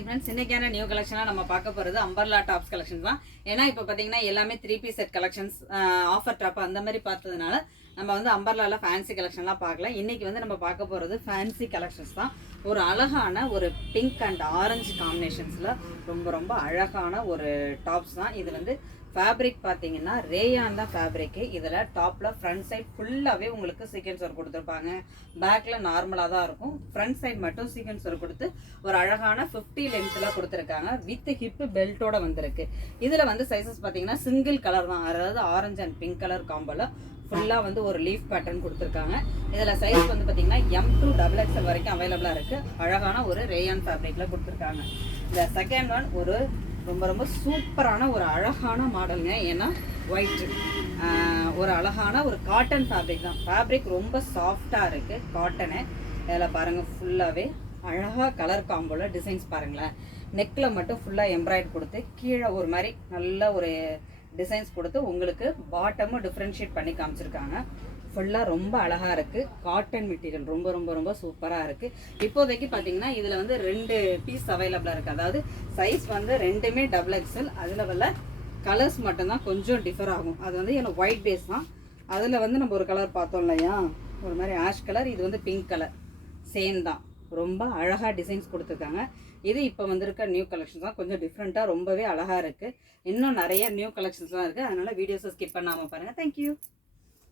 Morning friends. இன்னைக்கான new கலெக்ஷனாக நம்ம பார்க்க போகிறது அம்பர்லா டாப்ஸ் கலெக்ஷன் தான். ஏன்னா இப்போ பார்த்தீங்கன்னா எல்லாமே 3 piece set collections, offer top அந்த மாதிரி பார்த்ததுனால நம்ம வந்து அம்பர்லாவில் ஃபேன்சி கலெக்ஷன்லாம் பார்க்கல. இன்றைக்கி வந்து நம்ம பார்க்க போகிறது ஃபேன்சி கலெக்ஷன்ஸ் தான். ஒரு அழகான ஒரு பிங்க் அண்ட் ஆரஞ்சு காம்பினேஷன்ஸில் ரொம்ப ரொம்ப அழகான ஒரு டாப்ஸ் தான். இது வந்து ஃபேப்ரிக் பார்த்தீங்கன்னா ரேயான் தான் ஃபேப்ரிக்கு. இதில் டாப்பில் ஃப்ரண்ட் சைட் ஃபுல்லாகவே உங்களுக்கு சீக்வென்ஸ் ஒர்க் கொடுத்துருப்பாங்க. பேக்கில் நார்மலாக தான் இருக்கும். ஃப்ரண்ட் சைட் மட்டும் சீக்வென்ஸ் ஒர்க் கொடுத்து ஒரு அழகான 50 லென்த்தில் கொடுத்துருக்காங்க. வித் ஹிப்பு பெல்ட்டோட வந்திருக்கு. இதில் வந்து சைஸஸ் பார்த்தீங்கன்னா சிங்கிள் கலர் தான், அதாவது ஆரஞ்சு அண்ட் பிங்க் கலர் காம்போல ஃபுல்லாக வந்து ஒரு லீஃப் பேட்டர்ன் கொடுத்துருக்காங்க. இதில் சைஸ் வந்து பார்த்தீங்கன்னா M to XXL வரைக்கும் அவைலபிளாக இருக்குது. அழகான ஒரு ரேயான் ஃபேப்ரிக்கில் கொடுத்துருக்காங்க. இந்த செகண்ட் ஒன் ஒரு ரொம்ப ரொம்ப சூப்பரான ஒரு அழகான மாடலுங்க. ஏன்னா ஒயிட் ஒரு அழகான ஒரு காட்டன் ஃபேப்ரிக் தான். ஃபேப்ரிக் ரொம்ப சாஃப்டாக இருக்குது, காட்டனு. இதில் பாருங்கள் ஃபுல்லாகவே அழகாக கலர் காம்போல டிசைன்ஸ் பாருங்களேன். நெக்கில் மட்டும் ஃபுல்லாக எம்ப்ராய்டரி கொடுத்து கீழே ஒரு மாதிரி நல்ல ஒரு டிசைன்ஸ் கொடுத்து உங்களுக்கு பாட்டமும் டிஃப்ரென்ஷியேட் பண்ணி காமிச்சிருக்காங்க. ஃபுல்லாக ரொம்ப அழகாக இருக்குது. காட்டன் மெட்டீரியல் ரொம்ப ரொம்ப ரொம்ப சூப்பராக இருக்குது. இப்போதைக்கு பார்த்தீங்கன்னா இதில் வந்து 2 பீஸ் அவைலபிளாக இருக்குது. அதாவது சைஸ் வந்து ரெண்டுமே XXL. அதில் உள்ள கலர்ஸ் மட்டும்தான் கொஞ்சம் டிஃபர் ஆகும். அது வந்து எனக்கு ஒயிட் பேஸ் தான். அதில் வந்து நம்ம ஒரு கலர் பார்த்தோம் இல்லையா, ஒரு மாதிரி ஆஷ் கலர். இது வந்து பிங்க் கலர், சேம் தான். ரொம்ப அழகாக டிசைன்ஸ் கொடுத்துருக்காங்க. இது இப்போ வந்திருக்க நியூ கலெக்ஷன்ஸ் தான். கொஞ்சம் டிஃப்ரெண்ட்டாக ரொம்பவே அழகாக இருக்குது. இன்னும் நிறைய நியூ கலெக்ஷன்ஸ்லாம் இருக்குது. அதனால் வீடியோஸை ஸ்கிப் பண்ணாமல் பாருங்கள். தேங்க்யூ.